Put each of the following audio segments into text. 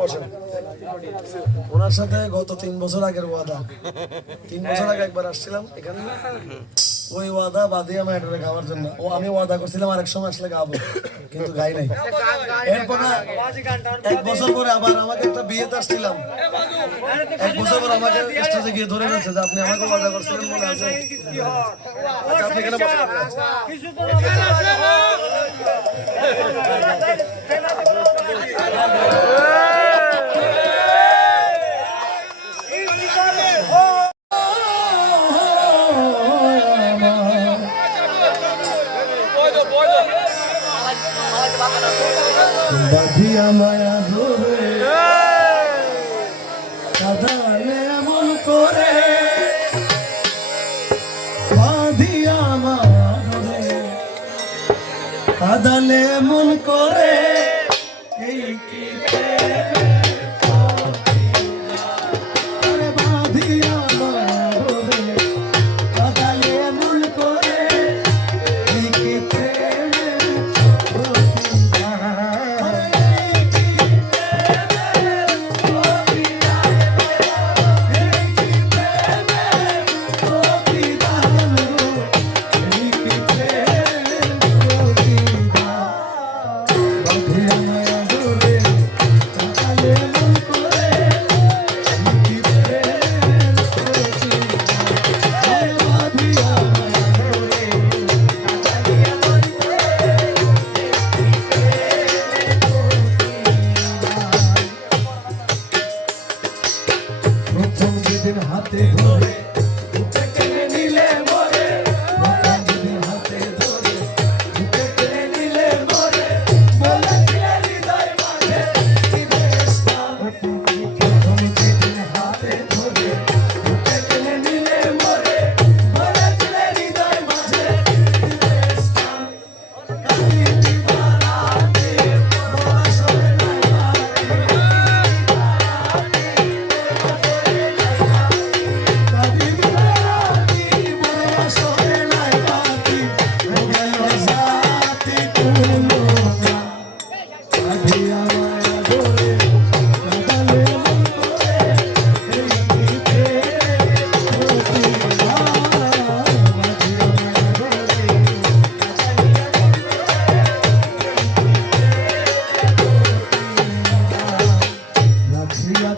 বসেন। ওনার সাথে গত 3 বছর আগের ওয়াদা, 3 বছর আগে একবার আসছিলাম এখানে, ওই ওয়াদা বাদে আমি এটা গাওয়ার জন্য। আমি ওয়াদা করছিলাম আরেক সময় আসলে গাবো, কিন্তু গাই নাই। এরপর 1 বছর পরে আবার আমাকে একটা বিয়েতে আসছিলাম, 1 বছর পর আমাকে স্টেজে গিয়ে ধরে গেছে যে আপনি আমাকে ওয়াদা করছিলেন মনে আছে। আচ্ছা, আপনি এখানে বসেন। বাঁধিয়া মায়া ধরে কাঁদালে এমন করে, বাঁধিয়া মায়া ধরে কাঁদালে এমন করে, এই কি বাঁধিয়া মায়া ধরে কাঁদালে এমন করে, এই কি হাতে ধরে উঠে টেনে নিলে মরে, হাতে ধরে উঠে টেনে নিলে মরে, বলেছিলে হৃদয় মাঝে হাতে ধরে উঠে টেনে নিলে মরে, বলেছিলে হৃদয় মাঝে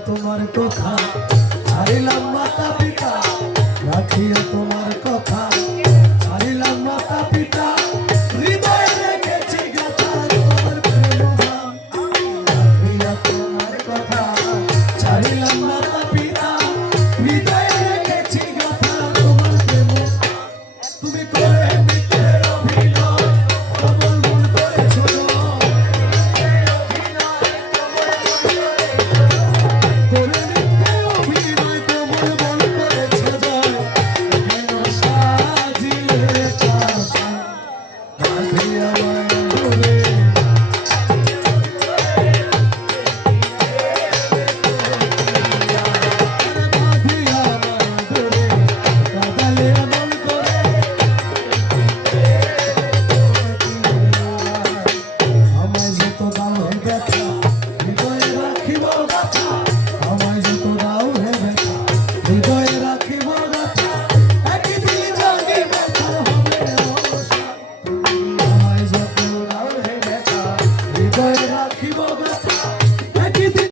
তোমার কথা ছাড়িলাম